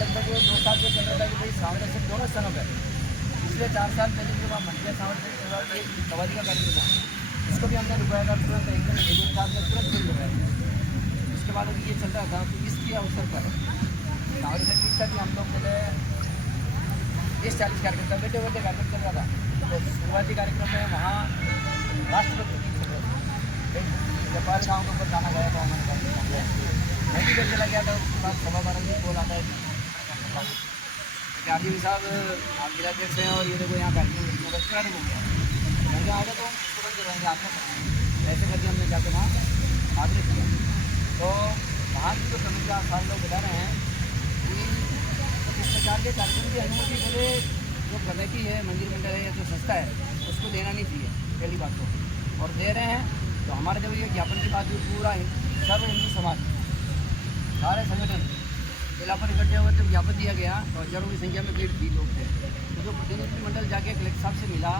लगभग 2 साल से चल रहा था कि भाई सांवरे से दोनों स्थानों पर पिछले 4 साल पहले जो वहाँ मंदिर सांवरे से एक कवाली का कार्यक्रम था, इसको भी हमने रुपया का तुरंत एकदम एजेंट साहब ने तुरंत शुरू करवाया। उसके बाद अभी ये चल रहा था, तो इसके अवसर पर सांवरे से की इच्छा थी, हम लोग पहले 30-40 कार्यक्रम था, बेटे बेटे कार्यक्रम चल रहा था। तो शुरुआती कार्यक्रम में वहाँ राष्ट्रपति की चल रहा था, नेपाल गाँव के ऊपर जाना गया था, उन्होंने मैं भी घर चला गया था। उसके बाद 12:15 बजे कॉल आता है कि आरजीवी साहब आप जिलाध्यक्ष हैं और ये देखो यहाँ कार्यक्रम कराने को गया, मैं आ गया तो उसको बंद करवाएंगे आपका, ऐसे करके हमने जाकर वहाँ आग्रह किया। तो वहाँ की जो कमेटी सारे लोग बता रहे हैं कि इस प्रकार के कार्यक्रम की अनुमति पहले जो कमेटी है, मंदिर मंडल है या जो संस्था है, उसको देना नहीं चाहिए पहली बात तो, और दे रहे हैं। तो हमारे जब ये ज्ञापन की बात हुई, पूरा सर्व हिंदू समाज सारे संगठन जिला पर इकट्ठे हुए, जब ज्ञापन दिया गया तो हजारों की संख्या में भीड़ भी लोग थे। तो जो प्रतिनिधिमंडल जाके कलेक्टर साहब से मिला,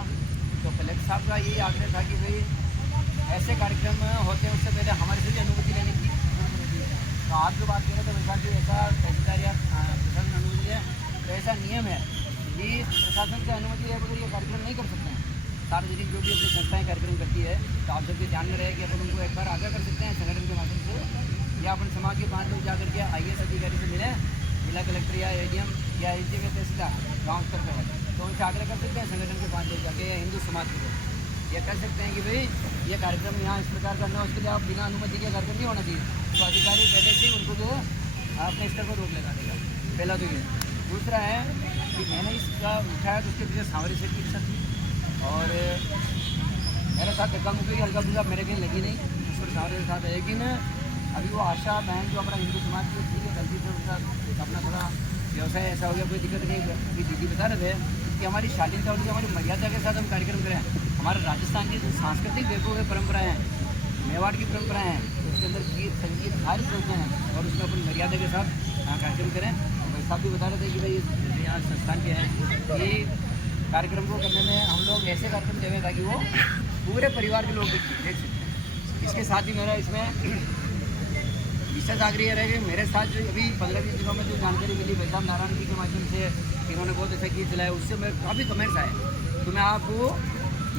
तो कलेक्टर साहब का यही आग्रह था कि भाई ऐसे कार्यक्रम होते उससे पहले हमारे से भी अनुमति लेने की। तो आप जो बात करें तो वैसा कि ऐसा तहसीलदार या प्रशासन अनुमति है, तो ऐसा नियम है कि प्रशासन से अनुमति है बगैर ये कार्यक्रम नहीं कर सकते हैं। सार्वजनिक जो भी अपनी संस्थाएँ कार्यक्रम करती है, तो आप सबके ध्यान में रहे कि अपन उनको एक बार आगाह कर सकते हैं संगठन के माध्यम से, या अपन समाज के 5 लोग जाकर के IAS अधिकारी से मिलें, जिला कलेक्टर या ADM या SDM या तहसीलदार गाँव स्तर पर है, तो उनसे आग्रह कर सकते हैं संगठन के 5 लोग जाके, या हिंदू समाज के लोग ये कह सकते हैं कि भाई ये कार्यक्रम यहाँ इस प्रकार करना है, उसके लिए आप बिना अनुमति के कार्यक्रम नहीं होना चाहिए। तो अधिकारी पहले से उनको जो अपने स्तर पर रोक लगा देगा। पहला तो ये। दूसरा है कि मैंने इसका उठाया तो उसके पीछे सांवरे सेठ की इच्छा थी, और मेरे साथ धक्का मुक्की हल्का फुल्का मेरे कहीं लगी नहीं, उस पर सांवरे के साथ है। लेकिन अभी वो आशा बहन जो अपना हिंदू समाज की ठीक है, गलती से उसका अपना थोड़ा व्यवसाय ऐसा हो गया, कोई दिक्कत नहीं। अभी दीदी बता रहे थे कि हमारी शालीनता और हमारी मर्यादा के साथ हम कार्यक्रम करें। हमारे राजस्थान की जो सांस्कृतिक वैभव परंपराएँ हैं, मेवाड़ की परंपराएँ हैं, तो उसके अंदर गीत संगीत सारी चीज़ें हैं, और उसमें अपन मर्यादा के साथ कार्यक्रम करें। भाई साहब भी बता रहे थे कि भाई यहाँ संस्थान के हैं कि कार्यक्रम को करने में हम लोग ऐसे कार्यक्रम देवें ताकि वो पूरे परिवार के लोग देख सकते। इसके साथ ही मेरा इसमें विशेष आग्रह रहेगा, मेरे साथ जो अभी 15-20 दिनों में जो जानकारी मिली वैशाल नारायण जी के माध्यम से, इन्होंने बहुत अच्छा गीत चलाया, उससे मैं काफ़ी कमेंट्स आए। तो मैं आपको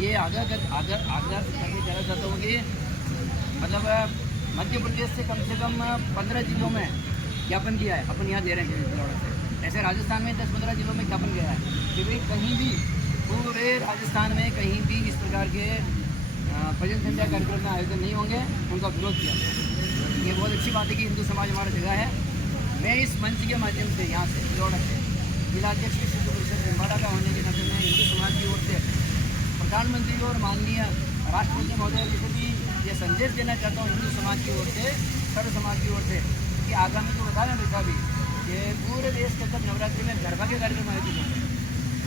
ये आग्रह करके कहना चाहता हूँ कि मतलब मध्य प्रदेश से कम 15 जिलों में ज्ञापन किया है, अपन यहाँ दे रहे हैं। ऐसे राजस्थान में 10-15 जिलों में ज्ञापन गया है कि भाई कहीं भी पूरे राजस्थान में कहीं भी इस प्रकार के भजन संध्या कार्यक्रम में आयोजन नहीं होंगे, उनका विरोध किया। ये बहुत अच्छी बात है कि हिंदू समाज हमारा जगह है। मैं इस मंच के माध्यम से यहाँ से जोड़ा से जिलाध्यक्ष विश्व परिषद निम्बाड़ा का होने के नाते मैं हिंदू समाज की ओर से प्रधानमंत्री और माननीय राष्ट्रपति महोदय जी से भी ये संदेश देना चाहता हूँ, हिंदू समाज की ओर से, सर्व समाज की ओर से, कि आगामी जो बता रहे हैं वैसा भी ये पूरे देश के अंदर नवरात्रि में गरबा के कार्यक्रम आयोजित होते हैं।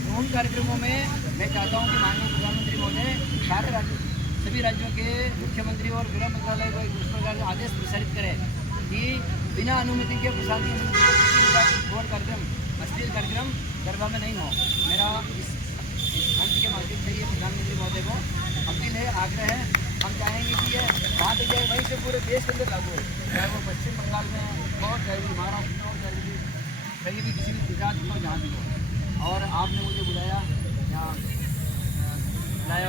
तो उन कार्यक्रमों में मैं चाहता हूँ कि माननीय प्रधानमंत्री महोदय सारे राज्यों, सभी राज्यों के मुख्यमंत्री और गृह मंत्रालय को इस प्रकार के आदेश प्रसारित करें कि बिना अनुमति के प्रसाद की अनुमति कार्यक्रम, अश्लील कार्यक्रम गरबा में नहीं हो। मेरा इस मंच के माध्यम से ये प्रधानमंत्री महोदय को अपील है, आग्रह है। हम चाहेंगे कि ये बात जाए वहीं से पूरे देश के अंदर लागू हो, चाहे वो पश्चिम बंगाल में हो, चाहे वो महाराष्ट्र में हो, चाहे भी कहीं भी किसी भी गुजरात में हो, जहाँ भी हो। और आपने मुझे बुलाया यहाँ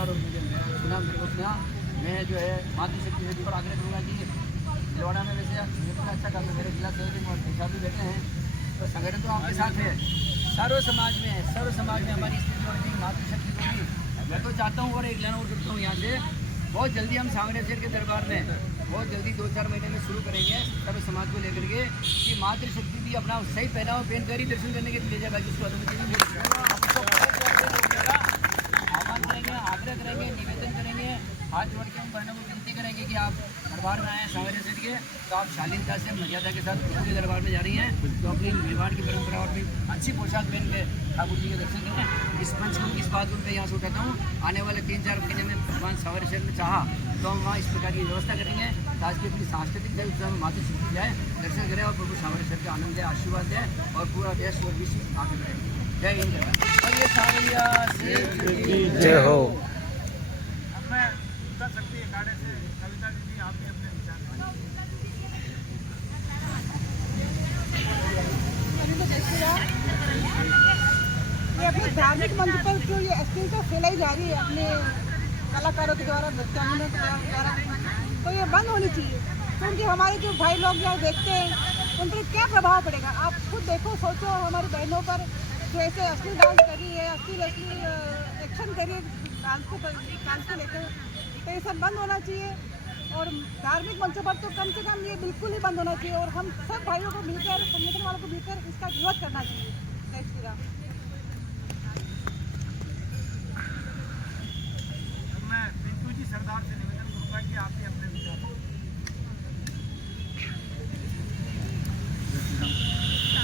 और मुझे मेरे को सुना। मैं जो है मातृशक्ति से पर आग्रह करूँगा कि भिलवाड़ा में वैसे अच्छा काम है, मेरे जिला सहयोगी और पैसा भी बैठे हैं, तो संगठन तो आपके साथ है, सर्व समाज में है, सर्व समाज में हमारी स्थिति होगी मातृशक्ति को भी। मैं तो चाहता हूँ और एक लाइन और करता हूँ यहाँ से, बहुत जल्दी हम सांवरे सेठ के दरबार में बहुत जल्दी 2-4 महीने में शुरू करेंगे सर्व समाज को लेकर के कि मातृशक्ति भी अपना सही पहनावा पहन कर ही दर्शन करने के लिए जाए, बाकी उसको अनुमति नहीं मिलेगी। आह्वान करेंगे, आग्रह करेंगे, निवेदन करेंगे, हाथ जोड़ के हम बहनों को विनती करेंगे कि आप दरबार में आए सांवरे सेठ के, तो आप शालीनता से मर्यादा के साथ प्रभु के दरबार में जा रही हैं, तो अपनी मेवाड़ की परंपरा और भी अच्छी पोशाक पहन के ठाकुर जी के दर्शन करें। इस मंच को इस बात को मैं यहाँ से उठाता हूँ, आने वाले 3-4 महीने में भगवान सांवरे सेठ में चाहा तो हम वहाँ इस प्रकार की व्यवस्था करेंगे ताकि अपनी सांस्कृतिक जय उत्सव में मातृशक्ति जाए, दर्शन करें और प्रभु सांवरे सेठ का आनंद है, आशीर्वाद है, और पूरा देश और विश्व आगे बढ़े। जय हिंद, और ये सांवरिया जय हो। मैं उत्तर शक्ति अखाड़े से कविता दीदी, आप भी अपने विचार ये अपने धार्मिक मंच पर जो ये अश्लीलता फैलाई जा रही है अपने कलाकारों के द्वारा, नृत्यांगनों के द्वारा, तो ये बंद होनी चाहिए। क्योंकि हमारे जो भाई लोग यहाँ देखते हैं उन पर क्या प्रभाव पड़ेगा। आप खुद देखो, सोचो हमारी बहनों पर जो ऐसे अश्लील डांस कर रही है, अश्लील एक्शन कर रही है डांस को लेकर, तो ये सब बंद होना चाहिए। और धार्मिक मंचों पर तो कम से कम ये बिल्कुल ही बंद होना चाहिए। और हम सब भाइयों को मिलकर, संगठन वालों को मिलकर इसका विरोध करना चाहिए। जय श्री राम। मैं पिंटू जी सरदार से निवेदन करूँगा कि आप भी अपने विचार।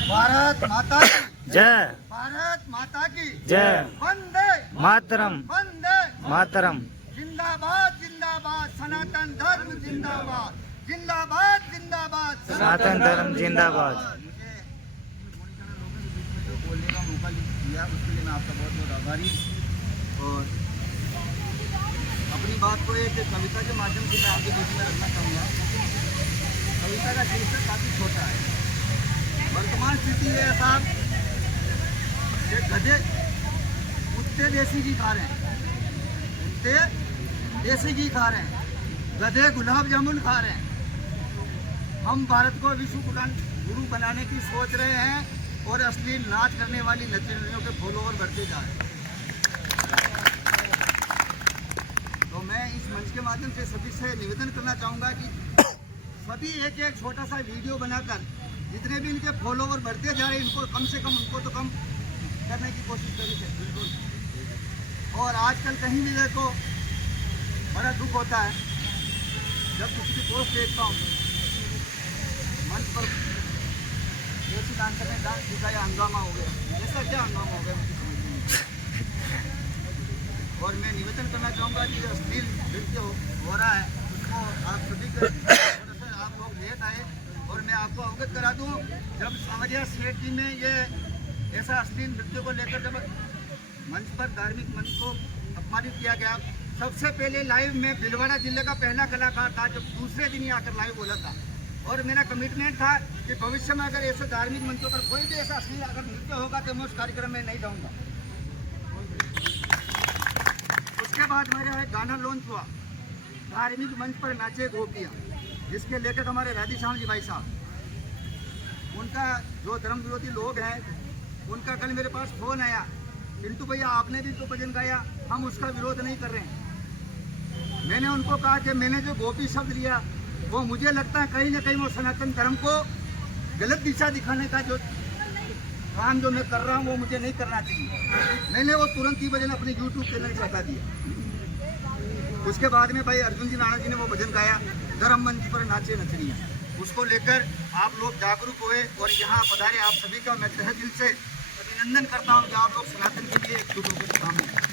भारत माता की जय। भारत माता की जय। वंदे मातरम। वंदे मातरम। जिंदाबाद जिंदाबाद सनातन धर्म जिंदाबाद जिंदाबाद जिंदाबाद सनातन धर्म जिंदाबाद। मुझे बोलने का मौका दिया उसके लिए मैं आपका बहुत बहुत आभारी। और अपनी बात को एक कविता के माध्यम से मैं आपके बीच में रखना चाहूँगा। कविता का शीर्षक काफ़ी छोटा है। वर्तमान स्थिति ये है साहब कि गधे कुत्ते देसी घी खा रहे हैं, कुत्ते देसी घी खा रहे हैं, गधे गुलाब जामुन खा रहे हैं। हम भारत को विश्व गुरु बनाने की सोच रहे हैं और अश्लील नाच करने वाली नचनियों के फॉलोअर बढ़ते जा रहे हैं। तो मैं इस मंच के माध्यम से सभी से निवेदन करना चाहूँगा कि सभी एक एक छोटा सा वीडियो बनाकर जितने भी इनके फॉलोअर बढ़ते जा रहे हैं इनको कम से कम उनको तो कम करने की कोशिश करी है। बिल्कुल। और आजकल कहीं भी देखो बड़ा दुख होता है जब किसी की पोस्ट देखता हूँ मंच पर देसी डांसर ने डांस दिखाया या हंगामा हो गया। ऐसा क्या हंगामा हो गया मुझे समझ नहीं। और मैं निवेदन करना चाहूँगा कि जो अश्लील नृत्य हो रहा है उसको आप सभी के आप लोग लेट आए। और मैं आपको अवगत करा दूँ, जब सावरिया सेठ जी में ये ऐसा अश्लील नृत्य को लेकर जब मंच पर धार्मिक मंच को अपमानित किया गया, सबसे पहले लाइव में भीलवाड़ा जिले का पहला कलाकार था जब दूसरे दिन ही आकर लाइव बोला था। और मेरा कमिटमेंट था कि भविष्य में अगर ऐसे धार्मिक मंचों पर कोई भी ऐसा अश्लील अगर नृत्य होगा तो मैं उस कार्यक्रम में नहीं जाऊँगा। उसके बाद मेरा एक गाना लॉन्च हुआ, धार्मिक मंच पर नाचे गोपियाँ, जिसके लेखक हमारे राधेश्याम जी भाई साहब। उनका जो धर्म विरोधी लोग हैं उनका कल मेरे पास फोन आया, पिंटू भैया आपने भी तो भजन गाया, हम उसका विरोध नहीं कर रहे हैं। मैंने उनको कहा कि मैंने जो गोपी शब्द लिया वो मुझे लगता है कहीं ना कहीं वो सनातन धर्म को गलत दिशा दिखाने का जो काम जो मैं कर रहा हूँ वो मुझे नहीं करना चाहिए। मैंने वो तुरंत ही भजन अपने यूट्यूब चैनल से हटा दिया। उसके बाद में भाई अर्जुन जी नाना जी ने वो भजन गाया, धर्म मंच पर नाचे नचनिया। उसको लेकर आप लोग जागरूक हुए और यहाँ पधारे। आप सभी का मैं तहे दिल से अभिनंदन करता हूँ कि आप लोग सनातन के लिए एक जुट होकर काम करें।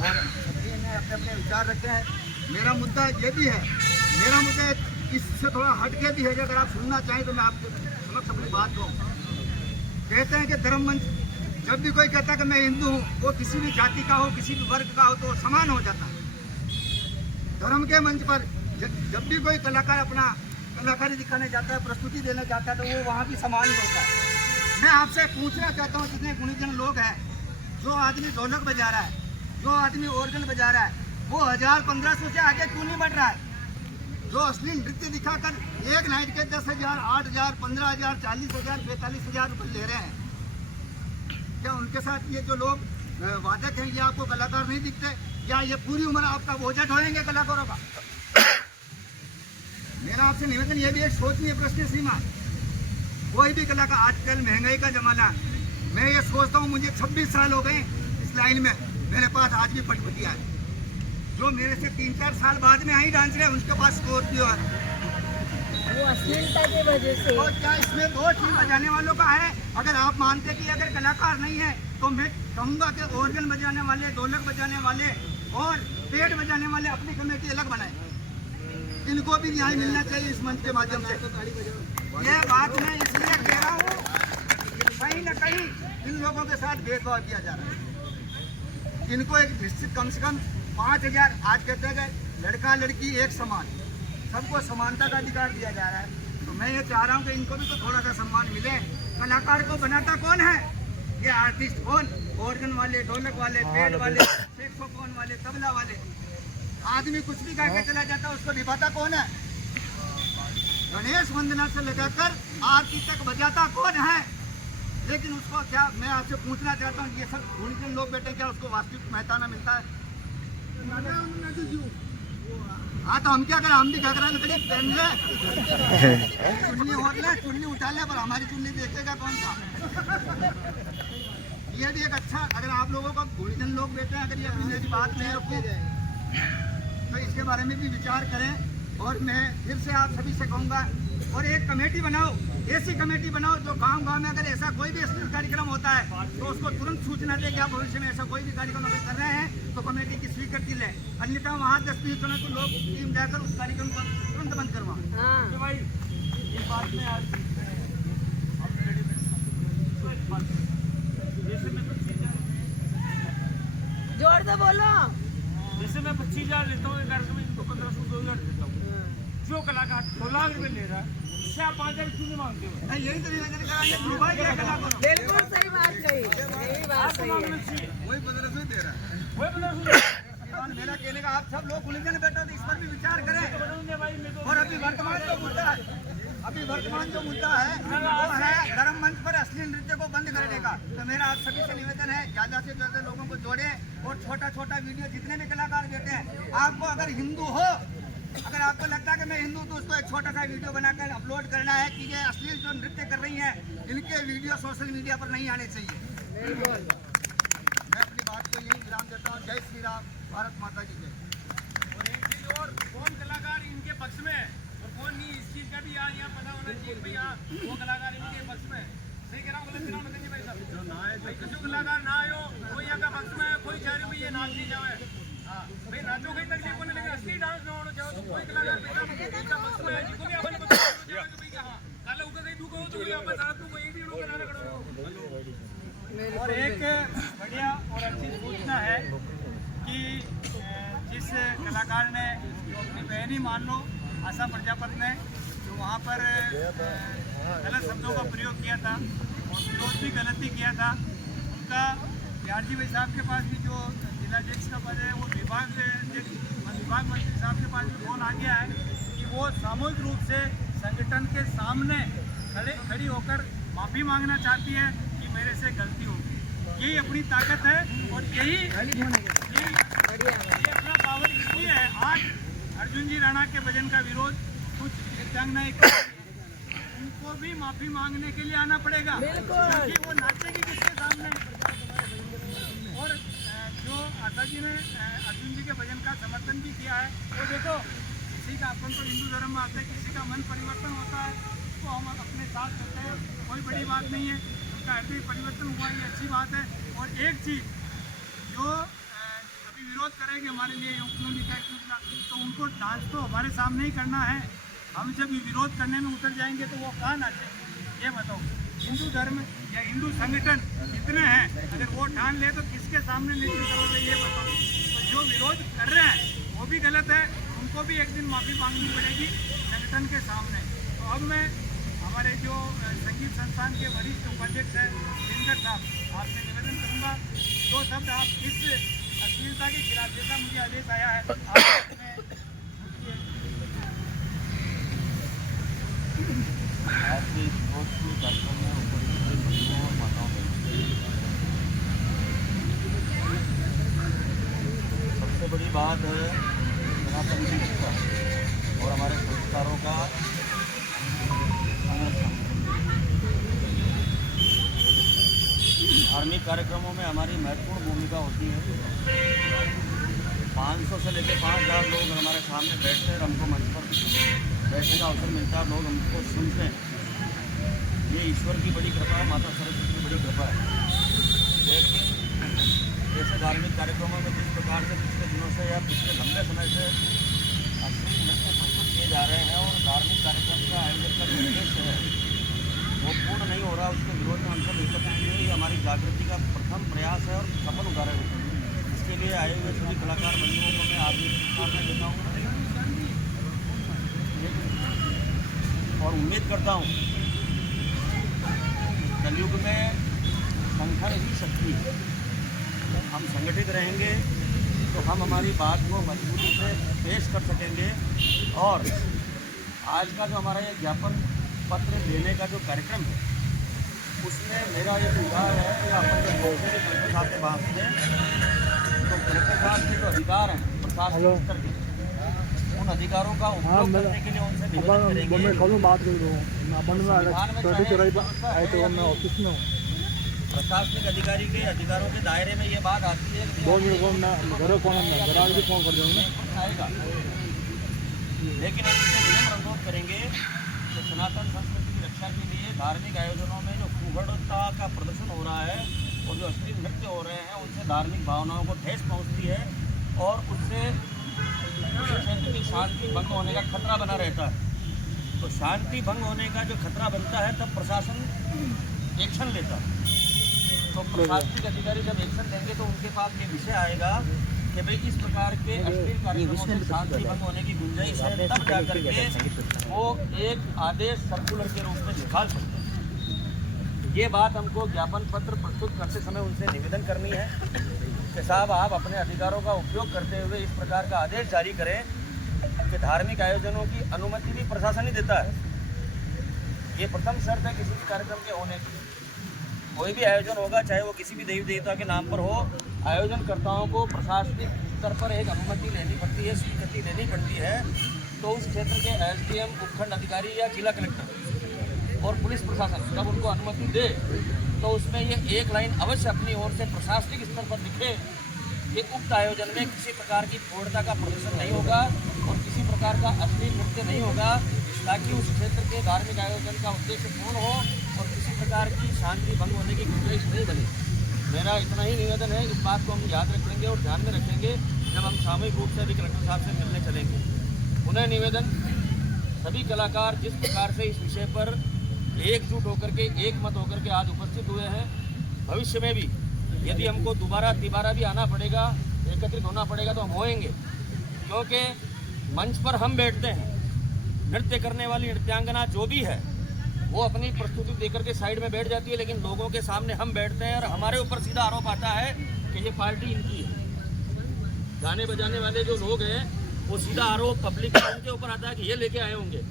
और सभी ने अपने अपने विचार रखे हैं। मेरा मुद्दा ये भी है, मेरा मुद्दा इससे थोड़ा हटके भी है कि अगर आप सुनना चाहें तो मैं आपके समक्ष अपनी बात कहूँ। कहते हैं कि धर्म मंच, जब भी कोई कहता है कि मैं हिंदू हूँ, वो किसी भी जाति का हो, किसी भी वर्ग का हो, तो समान हो जाता है। धर्म के मंच पर जब भी कोई कलाकार अपना कलाकारी दिखाने जाता है, प्रस्तुति देने जाता है, तो वो वहाँ भी समान ही होता है। मैं आपसे पूछना चाहता हूँ, जितने गुणीजन लोग हैं, जो आदमी ढोलक बजा रहा है, जो आदमी ऑर्गन बजा रहा है, वो 1000-1500 से आगे क्यों नहीं बढ़ रहा है? जो अश्लील नृत्य दिखाकर एक नाइट के 10,000, 8,000, 15,000, 40,000, 45,000 रुपये ले रहे हैं, क्या उनके साथ ये जो लोग वादक हैं ये आपको कलाकार नहीं दिखते? या ये पूरी उम्र आपका बोझा ढोएंगे कलाकारों का? मेरा आपसे निवेदन ये भी एक सोचनीय प्रश्न श्रीमान। कोई भी कलाकार, आजकल महंगाई का जमाना, मैं ये सोचता हूँ मुझे 26 साल हो गए इस लाइन में, मेरे पास आज भी पटपटिया है। जो मेरे से 3-4 साल बाद में आई डांसर है उनके पास स्कॉर्पियो है। वो अश्लीलता की वजह से। तो क्या इसमें दोष बजाने वालों का है? अगर आप मानते कि अगर कलाकार नहीं है तो मैं कहूँगा कि ऑर्गन बजाने वाले, ढोलक बजाने वाले और पेट बजाने वाले अपनी कमेटी अलग बनाए। इनको भी न्याय मिलना चाहिए इस मंच के माध्यम से। ये बात मैं इसलिए कह रहा हूँ कि कहीं न कहीं इन लोगों के साथ भेदभाव किया जा रहा है। इनको एक निश्चित कम से कम 5,000, आज कहते हैं लड़का लड़की एक समान, सबको समानता का अधिकार दिया जा रहा है। तो मैं ये चाह रहा हूँ कि इनको भी तो थोड़ा सा सम्मान मिले। कलाकार को बनाता कौन है? ये आर्टिस्ट कौन? ऑर्गन वाले, ढोलक वाले, बैंड वाले, सैक्सोफोन वाले, तबला वाले। आदमी कुछ भी गा के चला जाता है, उसको निभाता कौन है? गणेश वंदना से लगाकर आरती तक बजाता कौन है? लेकिन उसको क्या, मैं आपसे पूछना चाहता हूँ, ये सब ढूंढते लोग बैठे, क्या उसको वास्तविक मेहताना मिलता है? हाँ तो हम क्या करें, हम भी क्या करें, पहन ले चुन्नी ओढ़ ले, चुन्नी उठा ले, पर हमारी चुन्नी देखेगा कौन सा? ये भी एक अच्छा, अगर आप लोगों का गुणजन लोग बैठे हैं, अगर ये अपनी मेरी बात नहीं रखो तो इसके बारे में भी विचार करें। और मैं फिर से आप सभी से कहूँगा, और एक कमेटी बनाओ, ऐसी कमेटी बनाओ जो गांव-गांव में अगर ऐसा कोई भी अश्लील कार्यक्रम होता है तो उसको तुरंत सूचना दे कि आप भविष्य में ऐसा कोई भी कार्यक्रम अगर कर रहे हैं तो कमेटी की स्वीकृति लें, अन्यथा वहाँ 10-20 जनों को लोग टीम जाकर उस कार्यक्रम को तुरंत बंद करवाएं। हाँ। तो भाई इस बात में आज जैसे मैं 25,000 जोर से बोलो। जैसे मैं 25,000 लेता हूँ, कार्यक्रम में इनको 1500-2000 देता हूँ। जो कलाकार 2 लाख रुपए ले रहा है, इससे आप 5,000 क्यों नहीं मांगते हो? यही तो निवेदन कराएंगे, दुबई के कलाकार बिल्कुल सही बात कही, यही बात सही है। वही 1500 दे रहा है, वही 1500। मेरा कहने का, आप सब लोग उलझन बैठो तो इस पर भी विचार करें। और अभी वर्तमान जो मुद्दा है, वो है धर्म मंच पर अश्लील नृत्य को बंद करने का। तो मेरा आप सभी से निवेदन है, ज्यादा से ज्यादा लोगों को जोड़ें और छोटा वीडियो, जितने भी कलाकार बैठे हैं, आपको अगर हिंदू हो, अगर आपको लगता है कि मैं हिंदू, तो उसको एक छोटा सा वीडियो बनाकर अपलोड करना है कि ये अश्लील जो नृत्य कर रही हैं, इनके वीडियो सोशल मीडिया पर नहीं आने चाहिए। मैं अपनी बात को यही विराम देता हूँ। जय श्री राम, भारत माता की जय। और एक चीज और, कौन कलाकार इनके पक्ष में है और कौन नहीं, इस चीज का भी यहाँ पता होना चाहिए भाई। हाँ, वो कलाकार इनके पक्ष में, सही कह रहा हूँ, गलत कह रहा हूँ भाई साहब? जो ना है, जो कलाकार ना आयो, कोई यहाँ का पक्ष में है, कोई चाह रही ये नाच नहीं जाए। हाँ भाई, नाचो कहीं तक देखो, लेकिन असली डांस ना होना चाहो तो कोई कलाकार इनका पक्ष में है, जिसको भी अपन को भाई हाँ काला उनका कहीं दुख हो तो कोई अपन साथ को एक भी लोग ना करो। और एक बढ़िया और अच्छी सूचना है कि जिस कलाकार ने अपनी बहन ही मान लो, आशा प्रजापति ने, जो वहाँ पर गलत शब्दों का प्रयोग किया था और विरोध भी गलती किया था, उनका यारजी भाई साहब के पास भी जो जिलाध्यक्ष का पद है, वो विभाग मंत्री साहब के पास भी फोन आ गया है कि वो सामूहिक रूप से संगठन के सामने खड़ी होकर माफ़ी मांगना चाहती है कि मेरे से गलती होगी। यही अपनी ताकत है और यही अपना पावर इसलिए है। आज अर्जुन जी राणा के भजन का विरोध कुछ दिव्यांगनाएं, उनको भी माफ़ी मांगने के लिए आना पड़ेगा, क्योंकि वो नाचेगी किसके सामने। और जो आशा जी ने अर्जुन जी के भजन का समर्थन भी किया है, वो देखो, किसी का, अपन तो हिंदू धर्म में आते हैं, किसी का मन परिवर्तन होता है तो हम अपने साथ करते हैं, कोई बड़ी बात नहीं है। उनका हृदय परिवर्तन हुआ, ये अच्छी बात है। और एक चीज़ जो अभी विरोध करेंगे हमारे लिए उन्होंने क्या, तो उनको डांस तो हमारे सामने ही करना है। हम जब विरोध करने में उतर जाएंगे तो वो कहाँ नाचे? ये बताओ, हिंदू धर्म या हिंदू संगठन जितने हैं, अगर वो ठान ले तो किसके सामने नृत्य करोगे? ये बताओ। तो जो विरोध कर रहे हैं वो भी गलत है, उनको भी एक दिन माफ़ी मांगनी पड़ेगी संगठन के सामने। तो अब मैं हमारे जो संगीत संस्थान के वरिष्ठ उपाध्यक्ष हैं जिंदर साहब, आपसे निवेदन करूँगा, 2 शब्द आप इस अश्लीलता के खिलाफ, जैसा मुझे आदेश आया है, आपके भोजपुरी कार्यक्रम में उपस्थित और माताओं बहनों, सबसे बड़ी बात है सनातन की शिक्षा और हमारे संस्कारों का संरक्षण। धार्मिक कार्यक्रमों में हमारी महत्वपूर्ण भूमिका होती है। 500 से लेकर 5,000 लोग हमारे सामने बैठते हैं, हमको मंच पर बैठने का अवसर मिलता है, लोग हमको सुनते हैं। ये ईश्वर की बड़ी कृपा है, माता सरस्वती की बड़ी कृपा है। लेकिन जैसे धार्मिक कार्यक्रमों में जिस प्रकार से पिछले दिनों से या पिछले लंबे समय से अश्लील नृत्य प्रस्तुत किए जा रहे हैं और धार्मिक कार्यक्रम का आयोजन का जो उद्देश्य है वो पूर्ण नहीं हो रहा, उसके विरोध में हम सब एकत्र हुए। ये हमारी जागृति का प्रथम प्रयास है और सफल उदाहरण है। इसके लिए आए हुए सभी कलाकार बंधुओं को मैं हार्दिक शुभकामनाएं देता हूँ और उम्मीद करता हूँ कलयुग में संगठन ही शक्ति है। हम संगठित रहेंगे तो हम हमारी बात को मजबूती से पेश कर सकेंगे। और आज का जो हमारा ये ज्ञापन पत्र देने का जो कार्यक्रम है उसमें मेरा ये सुझाव है कि अपन जब पहुँचे कलेक्टर साहब के पास में, तो कलेक्टर साहब के जो अधिकार हैं प्रशासनिक स्तर के, उन अधिकारों का उपयोग करने के लिए उनसे निवेदन करेंगे। प्रशासनिक अधिकारी के अधिकारों के दायरे में ये बात आती है कि आएगा, लेकिन हम इसे विनम्र अनुरोध करेंगे कि सनातन संस्कृति की रक्षा के लिए धार्मिक आयोजनों में जो कुहड़ता का प्रदर्शन हो रहा है और जो अश्लील नृत्य हो रहे हैं, उनसे धार्मिक भावनाओं को ठेस पहुँचती है और उससे उस क्षेत्र की शांति भंग होने का खतरा बना रहता है। तो शांति भंग होने का जो खतरा बनता है तब प्रशासन एक्शन लेता है। तो प्रशासनिक अधिकारी जब एक्शन लेंगे तो उनके पास ये विषय आएगा कि भाई इस प्रकार के अश्लील कार्यक्रमों से शांति भंग होने की गुंजाइश है, तब जाकर के वो एक आदेश सर्कुलर के रूप में निकाल सकते हैं। ये बात हमको ज्ञापन पत्र प्रस्तुत करते समय उनसे निवेदन करनी है कि साहब आप अपने अधिकारों का उपयोग करते हुए इस प्रकार का आदेश जारी करें कि धार्मिक आयोजनों की अनुमति भी प्रशासन ही देता है। ये प्रथम शर्त है किसी भी कार्यक्रम के होने की। कोई भी आयोजन होगा, चाहे वो किसी भी देवी देवता के नाम पर हो, आयोजनकर्ताओं को प्रशासनिक स्तर पर एक अनुमति लेनी पड़ती है, स्वीकृति लेनी पड़ती है। तो उस क्षेत्र के एसडीएम, उपखंड अधिकारी या जिला कलेक्टर और पुलिस प्रशासन जब उनको अनुमति दे तो उसमें ये एक लाइन अवश्य अपनी ओर से प्रशासनिक स्तर पर लिखे कि उक्त आयोजन में किसी प्रकार की पूर्णता का प्रदर्शन नहीं होगा और किसी प्रकार का अश्लील नृत्य नहीं होगा, ताकि उस क्षेत्र के धार्मिक आयोजन का उद्देश्य पूर्ण हो और किसी प्रकार की शांति भंग होने की गुंजाइश नहीं बने। मेरा इतना ही निवेदन है, इस बात को हम याद रखेंगे और ध्यान में रखेंगे जब हम सामूहिक रूप से भी कलेक्टर साहब से मिलने चलेंगे। पुनः निवेदन, सभी कलाकार जिस प्रकार से इस विषय पर एकजुट होकर के, एक मत होकर के आज उपस्थित हुए हैं, भविष्य में भी यदि हमको दोबारा तिबारा भी आना पड़ेगा, एकत्रित होना पड़ेगा तो हम होएंगे। क्योंकि मंच पर हम बैठते हैं, नृत्य करने वाली नृत्यांगना जो भी है वो अपनी प्रस्तुति देकर के साइड में बैठ जाती है, लेकिन लोगों के सामने हम बैठते हैं और हमारे ऊपर सीधा आरोप आता है कि ये पार्टी इनकी है। गाने बजाने वाले जो लोग हैं वो सीधा आरोप पब्लिक का उनके ऊपर आता है कि ये लेके आए होंगे।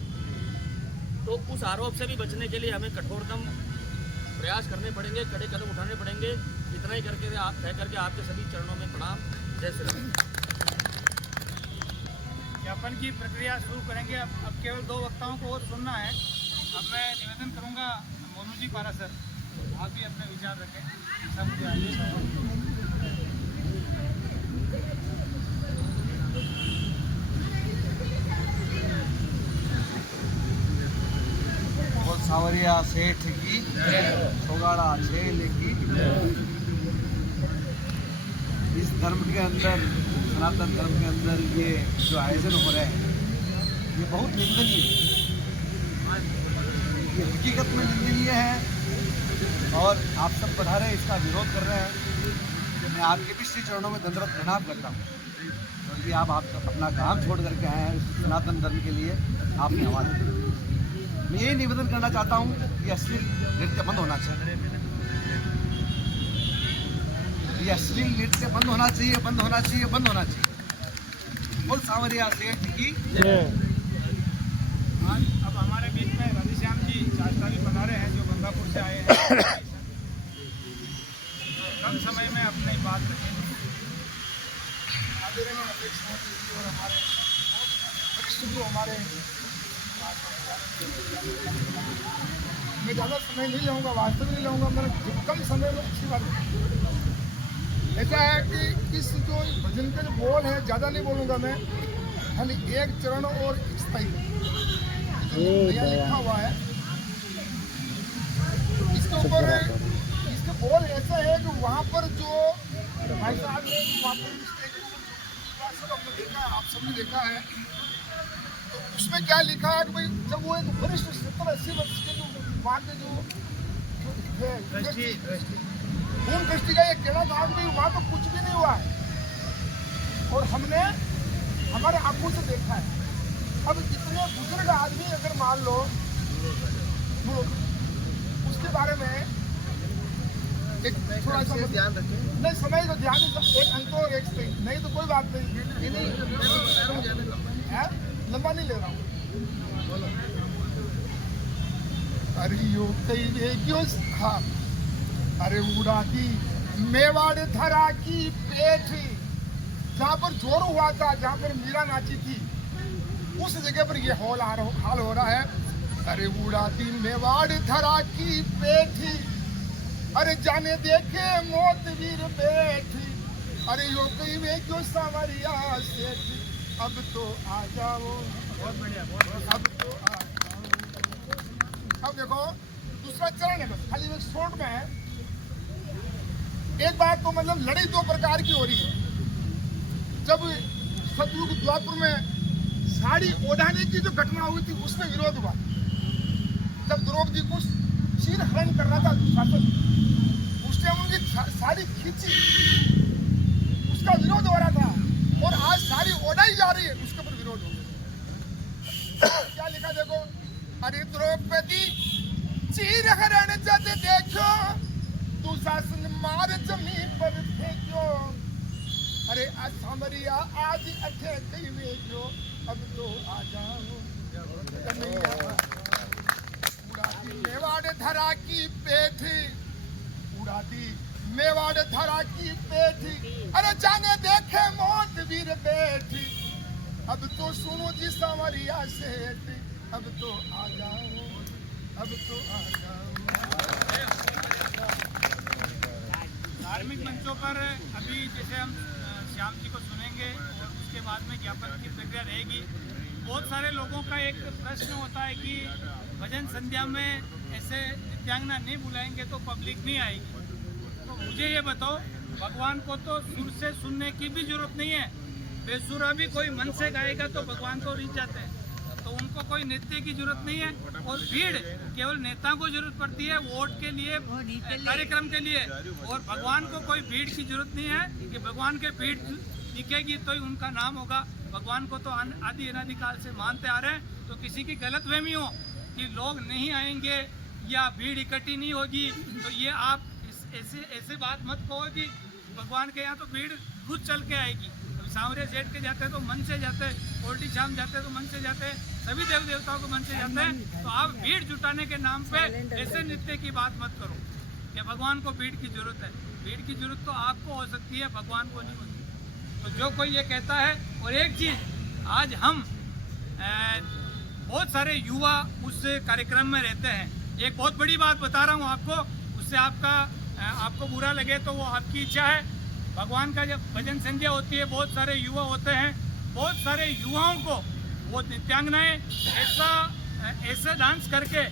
तो उस आरोप से भी बचने के लिए हमें कठोरतम प्रयास करने पड़ेंगे, कड़े कदम उठाने पड़ेंगे। इतना ही करके आप कह करके आपके सभी चरणों में प्रणाम। जय श्री राम। ज्ञापन की प्रक्रिया शुरू करेंगे। अब केवल 2 वक्ताओं को और सुनना है। अब मैं निवेदन करूंगा मोनू जी पारा सर, आप भी अपने विचार रखें। सब मुझे आदेश सावरिया सेठ की, सोगाड़ा छेल की। इस धर्म के अंदर, सनातन धर्म के अंदर ये जो आयोजन हो रहे हैं ये बहुत निंदनीय है। ये हकीकत में निंदनीय है और आप सब पधारे इसका विरोध कर रहे हैं। मैं आपके भी श्री चरणों में दंडवत प्रणाम करता हूँ, क्योंकि आप अपना काम छोड़ करके आए हैं सनातन धर्म के लिए, आपने आवाज़ दी। मैं यही निवेदन करना चाहता हूँ कि अश्लील नृत्य बंद होना चाहिए। ये अश्लील नृत्य बंद होना चाहिए, बंद होना चाहिए, बंद होना चाहिए। बोल सावरिया सेठ की। आज अब हमारे बीच में राधेश्याम जी शास्त्रा भी बना रहे हैं, जो गंगापुर से आए हैं। कम समय में अपनी बात रखें। हमारे मैं ज़्यादा समय नहीं लूँगा, वास्तव नहीं लूँगा, मैंने कम समय में अच्छी बात। ऐसा है कि इस जो भजन के जो बोल है, ज़्यादा नहीं बोलूँगा मैं, खाली एक चरण और स्थाई नया लिखा हुआ है। इसके ऊपर इसके बोल ऐसा है कि वहाँ पर जो भाई साहब ने वहाँ पर सब हमने देखा है, आप सबने देखा है। तो उसमें क्या लिखा है कि भाई जब वो एक वरिष्ठ 70-80 वर्ष के जो वहाँ के जो खून दृष्टि का ये कहना था कि वहाँ तो कुछ भी नहीं हुआ है और हमने हमारे आंखों से देखा है। अब इतने बुजुर्ग आदमी अगर मान लो उसके बारे में एक थोड़ा सा ध्यान रखें, नहीं समय को ध्यान, एक अंक और एक सही, नहीं तो कोई बात नहीं, लंबा नहीं ले रहा हूँ। अरे यो कई क्यों, हाँ, अरे उड़ाती मेवाड़ धरा की पेट, जहाँ पर जोर हुआ था, जहाँ पर मीरा नाची थी, उस जगह पर ये हाल हो रहा है। अरे उड़ाती मेवाड़ धरा की पेठी, अरे जाने देखे मौत वीर बैठी, अरे यो कई वे क्यों सावरिया सेठ, अब तो आ जाओ, अब तो आ जाओ। अब देखो दूसरा चरण है, बस खाली एक शॉर्ट में है। एक बात तो मतलब लड़ाई दो प्रकार की हो रही है। जब सतयुग द्वापर में साड़ी ओढ़ाने की जो घटना हुई थी, उसमें विरोध हुआ। जब द्रौपदी को चीर हरण कर रहा था दुशासन, उसने उनकी साड़ी खींची, उसका विरोध हो रहा था। और आज साड़ी ओढ़ाई जा रही है, उसके ऊपर विरोध हो गया। क्या लिखा देखो, अरे द्रौपदी चीर हरण जब देखो, दुशासन मार जमीन पर फेंक्यो, अरे सामरिया आज अठे कई वेख्यो, अब तो आ जाओ कन्हैया। उड़ाती मेवाड़ धरा की पेठी, उड़ाती मेवाड़ धरा की पेठी, अरे जाने देखे मौत वीर बैठी, अब तो सुनो जी सामरिया सेठ, अब तो आ जाओ, अब तो आ जाओ। धार्मिक मंचों पर अभी जैसे हम श्याम जी को सुनेंगे और उसके बाद में ज्ञापन की प्रक्रिया रहेगी। बहुत सारे लोगों का एक प्रश्न होता है कि भजन संध्या में ऐसे नृत्यांगना नहीं बुलाएंगे तो पब्लिक नहीं आएगी। तो मुझे ये बताओ, भगवान को तो सुर से सुनने की भी जरूरत नहीं है, बेसुरा भी कोई मन से गाएगा तो भगवान को रीझ जाते हैं, तो उनको कोई नृत्य की जरूरत नहीं है। और भीड़ केवल नेता को जरूरत पड़ती है वोट के लिए, कार्यक्रम के लिए, और भगवान को कोई भीड़ की जरूरत नहीं है कि भगवान के भीड़ दिखेगी तो ही उनका नाम होगा। भगवान को तो आदि अनादिकाल से मानते आ रहे हैं। तो किसी की गलतफहमी हो कि लोग नहीं आएंगे या भीड़ इकट्ठी नहीं होगी, तो ये आप ऐसे बात मत कहो कि भगवान के यहाँ तो भीड़ खुद चल के आएगी। सांवरे सेठ के जाते हैं तो मन से जाते हैं, कोर्टी शाम जाते हैं तो मन से जाते हैं, सभी देव देवताओं को मन से जाते हैं। तो आप भीड़ जुटाने के नाम पे ऐसे नृत्य की बात मत करो कि भगवान को भीड़ की जरूरत है। भीड़ की जरूरत तो आपको हो सकती है, भगवान को नहीं होती। तो जो कोई ये कहता है, और एक चीज़ आज हम बहुत सारे युवा उस कार्यक्रम में रहते हैं, एक बहुत बड़ी बात बता रहा हूँ आपको, उससे आपको बुरा लगे तो वो आपकी इच्छा है। भगवान का जब भजन संध्या होती है, बहुत सारे युवा होते हैं, बहुत सारे युवाओं को वो नृत्यांगनाएं ऐसा डांस करके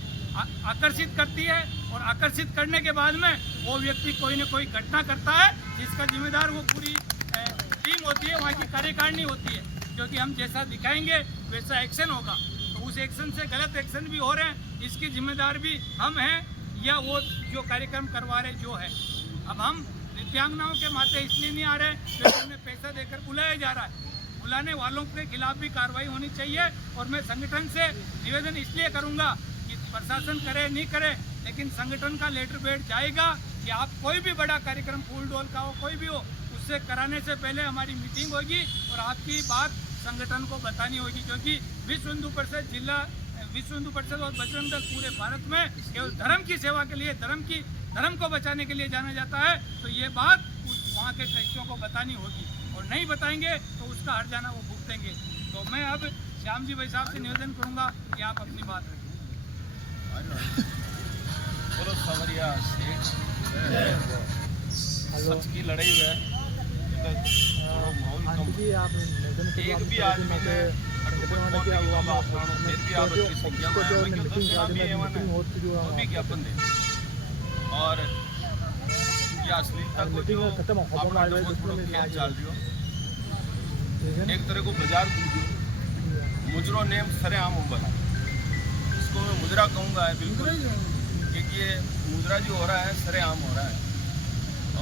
आकर्षित करती है, और आकर्षित करने के बाद में वो व्यक्ति कोई न कोई घटना करता है जिसका जिम्मेदार वो पूरी टीम होती है, वहाँ की कार्यकारिणी होती है। क्योंकि हम जैसा दिखाएंगे वैसा एक्शन होगा, तो उस एक्शन से गलत एक्शन भी हो रहे हैं, इसकी जिम्मेदार भी हम हैं या वो जो कार्यक्रम करवा रहे जो है। अब हम नृत्यांगनाओं के माथे इसलिए नहीं आ रहे क्योंकि उन्हें पैसा देकर बुलाया जा रहा है। बुलाने वालों के खिलाफ भी कार्रवाई होनी चाहिए। और मैं संगठन से निवेदन इसलिए करूंगा कि प्रशासन करे नहीं करे, लेकिन संगठन का लेटर बेड जाएगा कि आप कोई भी बड़ा कार्यक्रम फूल डोल का हो, कोई भी हो, उससे कराने से पहले हमारी मीटिंग होगी और आपकी बात संगठन को बतानी होगी। क्योंकि विश्व हिंदू परिषद जिला, विश्व हिंदू परिषद और बजरंग दल पूरे भारत में केवल धर्म की सेवा के लिए, धर्म को बचाने के लिए जाना जाता है। तो ये बात वहाँ के ट्रस्टियों को बतानी होगी, और नहीं बताएंगे तो उसका हट जाना वो भुगतेंगे। तो मैं अब श्याम जी भाई साहब से निवेदन करूँगा कि आप अपनी बात रखें। बोलो सावरिया सेठ, सच की लड़ाई है। एक भी आदमी ने ज्ञापन दे और ये अश्लीलता को जो अपना जो खेल चाल रही हो, एक तरह को बाजार मुजरो नेम सरे आम बना, इसको मैं मुजरा कहूँगा है बिल्कुल, क्योंकि ये मुजरा जो हो रहा है सरे आम हो रहा है।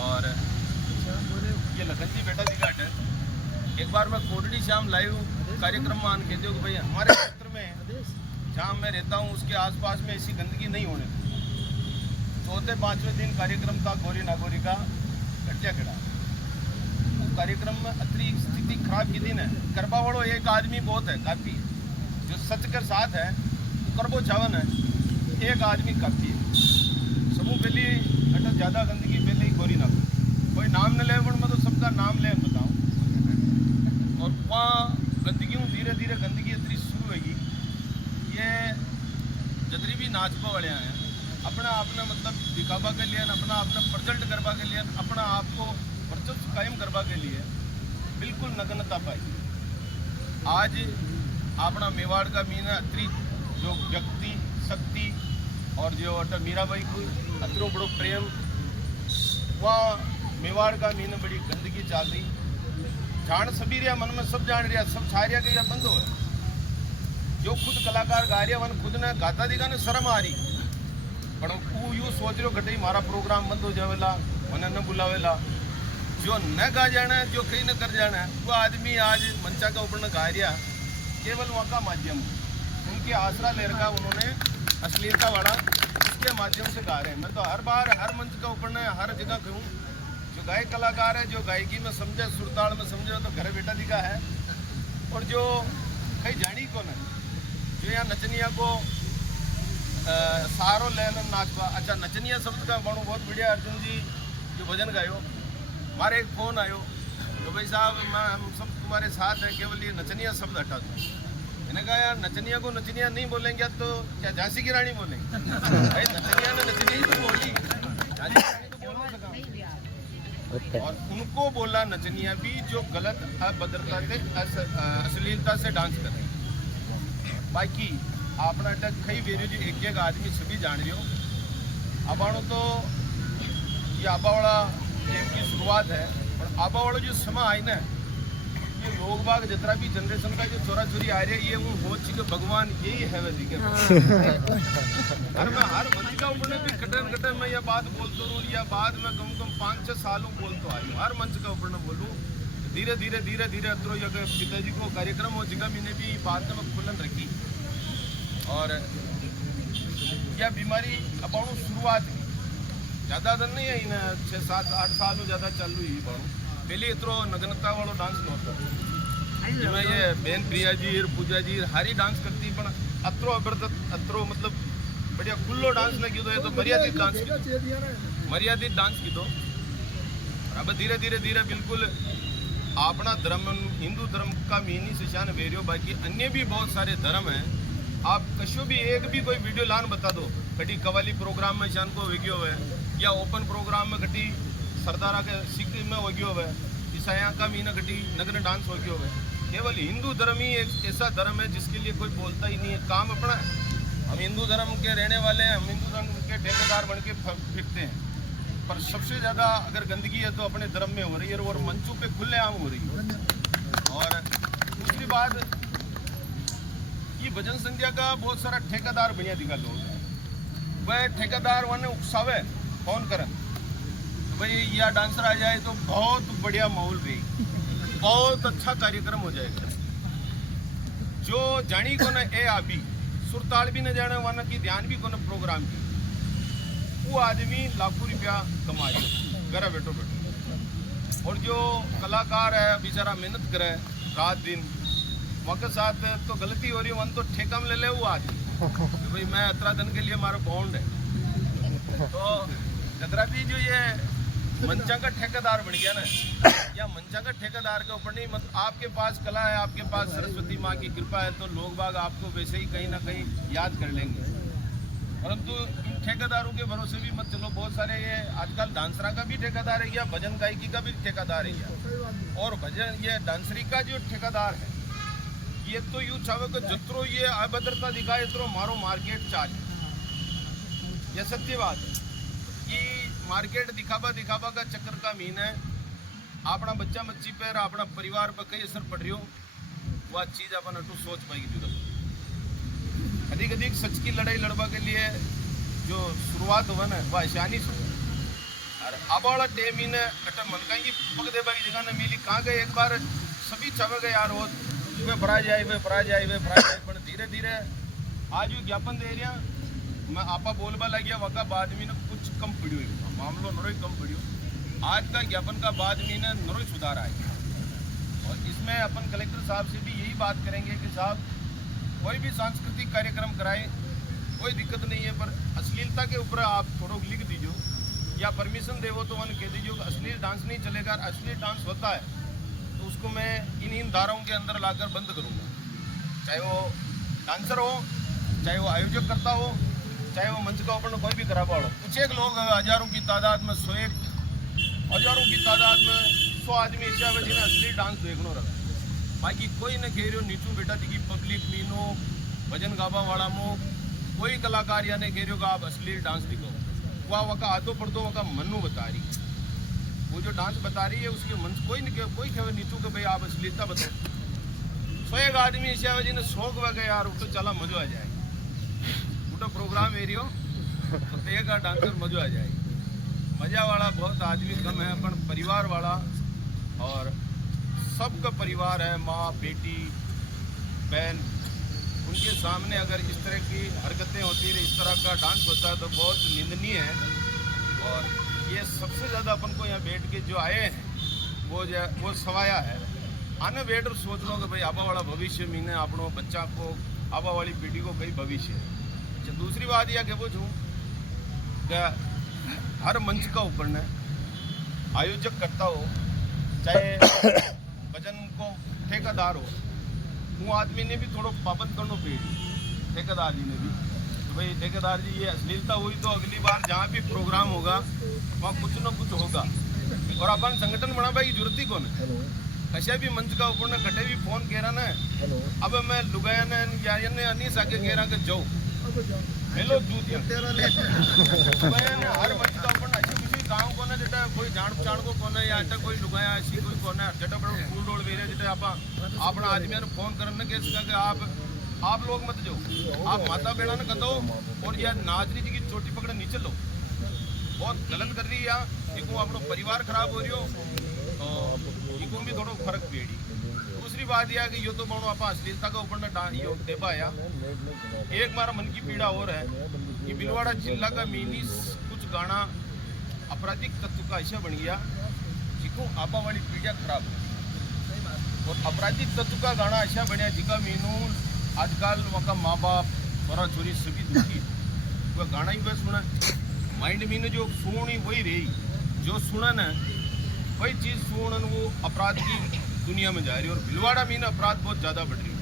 और ये लखन जी बेटा जी का है। एक बार मैं कोटड़ी शाम लाइव कार्यक्रम में आन कहते हो कि भाई हमारे क्षेत्र में जहाँ मैं रहता हूँ उसके आसपास में ऐसी गंदगी नहीं होने दी। चौथे पांचवें दिन कार्यक्रम था गोरी नागोरी का कटिया खड़ा। वो कार्यक्रम में अतरी स्थिति खराब की दिन है। करबा वालों एक आदमी बहुत है, काफ़ी जो सच के साथ है। करबो चावन है, एक आदमी काफ़ी है। समूह पहली अटल ज़्यादा गंदगी पहले ही गोरी नागोरी, कोई नाम न ले मैं तो सबका नाम ले बताऊँ। और वहाँ गंदगी धीरे धीरे गंदगी इतनी शुरू होगी। ये जतरी भी नाचपा वाले हैं अपना अपना मतलब दिखावा के लिए, अपना अपना प्रजल्ट करवा के लिए, अपना आप को वर्चस्व कायम करवा के लिए बिल्कुल नग्नता पाई। आज अपना मेवाड़ का मीना अतरी जो व्यक्ति शक्ति और जो अटल मीराबाई को अतरो बड़ो प्रेम, वहाँ मेवाड़ का मीना बड़ी गंदगी चल रही। जान सभी रिया मन में सब जान रिया, सब छा रिया कि यह बंद हो। जो खुद कलाकार गा रहा वन खुद ने गाता दिखा ने शर्म आ रही, पर वो यूँ सोच रहे घटे मारा प्रोग्राम बंद हो जावेला, मैंने न बुलावेला। जो न गा जाना है, जो कहीं न कर जाना है, वो आदमी आज मंचा का ऊपर न गा रहा केवल वहाँ का माध्यम, उनके आसरा ले रखा उन्होंने अश्लीलता वाला, उसके माध्यम से गा रहे हैं। मैं तो हर बार हर मंच का ऊपर न हर जगह कहूँ, जो गायक कलाकार है, जो गायकी में समझे, सुरताल में समझे तो घर बेटा दिखा है। और जो कहीं जानी को न, जो यहाँ नचनिया को सहारो लेना नाचवा। अच्छा, नचनिया शब्द का बनो बहुत बढ़िया। अर्जुन जी जो भजन गायो, हमारे एक फ़ोन आयो तो भाई साहब मैं हम सब तुम्हारे साथ हैं, केवल ये नचनिया शब्द हटा दो। मैंने कहा यार नचनिया को नचनिया नहीं बोलेंगे तो क्या झांसी की रानी बोलेंगे? भाई नचनिया ने नचनिया ही तो बोली, झांसी की रानी तो बोल नहीं सका। और उनको बोला नचनिया भी जो गलत अभद्रता से अश्लीलता से डांस कर रही। बाकी अपना तक कई वेरियो जी एक एक आदमी सभी जान रहे हो। अबाणो तो ये आबावाड़ा गेम की शुरुआत है, और आबावाड़ा जो समय आई ना, ये लोग बाग जितना भी जनरेशन का जो छोरा छोरी आ रही है, ये वो हो चुके भगवान यही है वैसे के। हर मैं हर मंच का ऊपर भी कटर मैं यह बात बोलता हूँ, या बाद में कम 5-6 सालों बोलता आ रही हूँ। हर मंच का ऊपर न बोलूँ, धीरे धीरे अतरो पिताजी को कार्यक्रम हो जिका मैंने भी बात में खुलन रखी। और यह बीमारी अबाणु शुरुआत ज़्यादा दिन नहीं है, इन 6-7-8 साल में ज़्यादा चालू ही बाणु। पहले इतरो नग्नता वालों डांस न होता। मैं ये बहन प्रिया जी पूजा जी हारी डांस करती, पर अतरो अबरदस्त अतरो मतलब बढ़िया खुल्लो डांस न की तो मर्यादित डांस की दो। अब धीरे धीरे बिल्कुल अपना धर्म हिंदू धर्म का मीनी शिशान वेरियो, बाकी अन्य भी बहुत सारे धर्म हैं। आप कशो भी एक भी कोई वीडियो लान बता दो, कटी कवाली प्रोग्राम में शान को वेगियो है, या ओपन प्रोग्राम में कटी सरदारा के सिख में होगियो है, ईसाइया का मीना कटी नग्न डांस होगियो है। केवल हिंदू धर्म ही एक ऐसा धर्म है जिसके लिए कोई बोलता ही नहीं है, काम अपना है। हम हिंदू धर्म के रहने वाले हैं, हम हिंदू धर्म के ठेकेदार बन के फिरते हैं। पर सबसे ज़्यादा अगर गंदगी है तो अपने धर्म में हो रही है, और मंचों पे खुलेआम हो रही है। और दूसरी बात, ये भजन संध्या का बहुत सारा ठेकेदार बढ़िया दिखा लोग, वह ठेकेदार वन उकसावे फोन करें तो भाई यह डांसर आ जाए तो बहुत बढ़िया माहौल रहेगी, बहुत अच्छा कार्यक्रम हो जाएगा। जो जानी को न ए आबी सुरताल भी न जाने वाना की ध्यान भी को न प्रोग्राम की, वो आदमी लाखों रुपया कमाए घर बैठो बैठो। और जो कलाकार है बेचारा मेहनत करे रात दिन, वक्त साथ तो गलती हो रही है, वन तो ठेका में ले ले वो आदमी तो भाई मैं 17 दिन के लिए हमारा बॉन्ड है। तो जतरा भी जो ये मंचा का ठेकेदार बन गया ना, या मंचा का ठेकेदार के ऊपर नहीं, मतलब आपके पास कला है, आपके पास सरस्वती माँ की कृपा है, तो लोग बाग आपको वैसे ही कहीं ना कहीं याद कर लेंगे। परंतु इन ठेकेदारों के भरोसे भी मत चलो। बहुत सारे ये आजकल डांसरा का भी ठेकेदार है, या भजन गायकी का भी ठेकेदार है, और भजन ये डांसरी का जो ठेकेदार है, ये तो यूँ चाहे कि जितरो ये अभद्रता दिखाए तो मारो मार्केट चाल। यह सत्य बात है कि मार्केट दिखावा का चक्कर का मीन है। अपना बच्चा बच्ची पर अपना परिवार पर कई असर पड़ रही हो, वह चीज़ अपन अटू सोच पाएगी जरूरत। अधिक सच की लड़ाई लड़वा के लिए जो शुरुआत हुआ ना, वह आसानी से और अब वाला टेम ही ने अटम मनका की पक दे बाकी जगह न मिली। कहाँ गए एक बार सभी चावे गए यार, वो वे भरा जाए पर धीरे धीरे आज भी ज्ञापन दे रहा। मैं आपा बोलबा लग गया वका बाद में कुछ कम पड़ियो मामलो नरोई कम पड़ियो। आज का ज्ञापन का बाद में ना नरोई सुधार आएगा और इसमें अपन कलेक्टर साहब से भी यही बात करेंगे कि साहब कोई भी सांस्कृतिक कार्यक्रम कराए कोई दिक्कत नहीं है, पर अश्लीलता के ऊपर आप थोड़ा लिख दीजिए या परमिशन देवो तो उन्हें कह दीजिए अश्लील डांस नहीं चलेगा। अश्लील डांस होता है तो उसको मैं इन धाराओं के अंदर लाकर बंद करूँगा, चाहे वो डांसर हो, चाहे वो आयोजक करता हो, चाहे वो मंच का ऊपर कोई भी करावा हो। कुछ एक लोग हजारों की तादाद में 100 हजारों की तादाद में 100 आदमी ऐसा है जिन्हें अश्लील डांस देखना रहा, बाकी कोई न कह रहे हो नीचू बेटा जी की पब्लिक मीनो भजन गावा वाला मो कोई कलाकार या ने कह रहे हो कि आप अश्लील डांस दिखाओ। वह का आधो पड़तो वह का मनु बता रही, वो जो डांस बता रही है उसके मन कोई खबर नीचू के भाई आप अश्लीलता बताओ। 100 आदमी ऐसे है जिन्हें शौक वह यार उठो चला मजा आ जाएगा, उठो प्रोग्राम एरियो तो एक डांसर मजा आ जाएगी। मजा वाला बहुत आदमी कम है, पर परिवार वाला और सबका परिवार है, माँ बेटी बहन, उनके सामने अगर इस तरह की हरकतें होती है, इस तरह का डांस होता है तो बहुत निंदनीय है। और ये सबसे ज़्यादा अपन को यहाँ बैठ के जो आए हैं वो सवाया है। आने बैठ और सोच लो कि भाई आबा वाला भविष्य मीने अपनों बच्चा को आबा वाली पीढ़ी को कई भविष्य है। अच्छा, दूसरी बात यह कि पूछूँ कि हर मंच का ऊपर ने आयोजक करता हो, चाहे भजन को ठेकेदार हो, वो आदमी ने भी थोड़ा पाबंद करना पेड़ी ठेकेदार जी ने भी, तो भाई ठेकेदार जी ये अश्लीलता हुई तो अगली बार जहाँ भी प्रोग्राम होगा वहाँ कुछ न कुछ होगा। और अपन संगठन बना भाई जरूरत ही कौन है, कशा भी मंच का ऊपर ने कटे भी फोन कह रहा ना, अब मैं लुगाया ने अनीस आके कह रहा कि जाओ हेलो जूत हर मंच का ऊपर गाँव को ना जेटा कोई जान पहचान को कोने या अटा कोई लुगाया ऐसी कोई कोने जेटा बड़ा फूल डोल वेरे जेटा अपना आदमी ने फोन करने के कि आप लोग मत जाओ, आप माता बेड़ा ने कदो और या नाजरी जी की चोटी पकड़े नीचे लो, बहुत गलत कर रही है। इको अपना परिवार खराब हो रही हो तो इको भी थोड़ा फर्क पेड़ी। दूसरी बात यह कि यो तो बनो आप अश्लीलता का ऊपर दे पाया। एक हमारा मन की पीड़ा और है कि भीलवाड़ा जिला का मिनी कुछ गाना आपराधिक तत्व का ऐसा बन गया जिको आपा वाली पीढ़ियाँ खराब हो, और आपराधिक तत्व का गाना ऐसा बनया जिका मीनू आजकल वहाँ माँ बाप छोरा छोरी सभी दुखी वह गाना ही वह सुना माइंड मीनू जो सुनी वही रही, जो सुना न वही चीज़ सुनन वो अपराध की दुनिया में जा रही है। और भीलवाड़ा मीन अपराध बहुत ज़्यादा बढ़ रही है।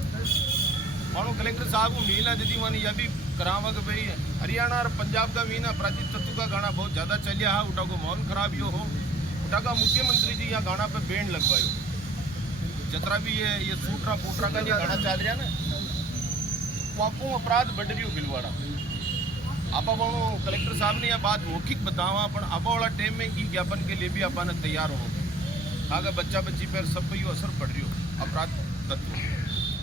और कलेक्टर साहब को मीना दीदी मानी यह भी करावा कि भाई हरियाणा और पंजाब का मीना अपराधिक तत्व का गाना बहुत ज़्यादा चलिया है, उठा को मौन खराब यो हो, उठा का मुख्यमंत्री जी यहाँ गाना पे बैंड लगवायो, जतरा भी ये सूटरा फूटरा का जो गाना चल रहा ना वो अपराध बढ़ रही हो भीलवाड़ा। आप कलेक्टर साहब ने यह बात मौखिक बतावा, पर आप वाला टाइम में ई ज्ञापन के लिए भी अपन तैयार हो, अगर बच्चा बच्ची पर सब पर असर पड़ रही हो अपराध तत्व,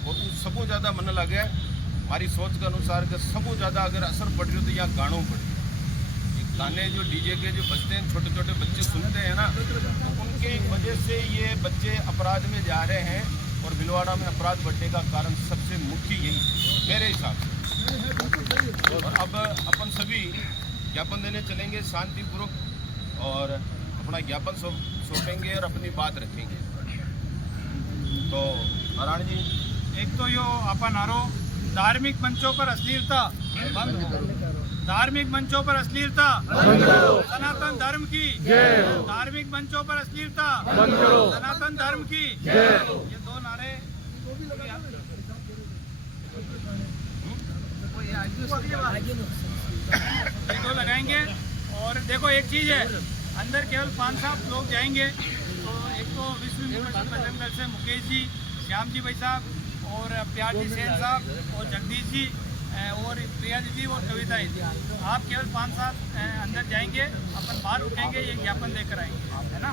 और सबको ज़्यादा मन लगे हमारी सोच के अनुसार कि सबको ज़्यादा अगर असर पड़ रही हो तो यहाँ गानों पड़ रही है। गाने जो डीजे के जो बजते हैं छोटे छोटे बच्चे सुनते हैं ना, तो उनकी वजह से ये बच्चे अपराध में जा रहे हैं, और भीलवाड़ा में अपराध बढ़ने का कारण सबसे मुख्य यही मेरे हिसाब से। और अब अपन सभी ज्ञापन देने चलेंगे शांतिपूर्वक और अपना ज्ञापन सौंपेंगे और अपनी बात रखेंगे। तो नारायण जी, एक तो यो अपन आरो धार्मिक मंचों पर अश्लीलता बंद हो, धार्मिक मंचों पर अश्लीलता बंद करो, सनातन धर्म की जय हो, धार्मिक मंचों पर अश्लीलता बंद करो, सनातन धर्म की जय हो। ये दो नारे ये दो लगाएंगे। और देखो एक चीज़ है, अंदर केवल 5-7 लोग जाएंगे, तो एक तो विश्व हिंदू बजरंग दल से मुकेश जी, श्याम जी भाई साहब और प्यार जी सेन साहब और जगदीश जी और प्रिया जी और कविता जी, आप केवल 5-7 अंदर जाएंगे, अपन बाहर उठेंगे, ये ज्ञापन लेकर आएंगे, है ना।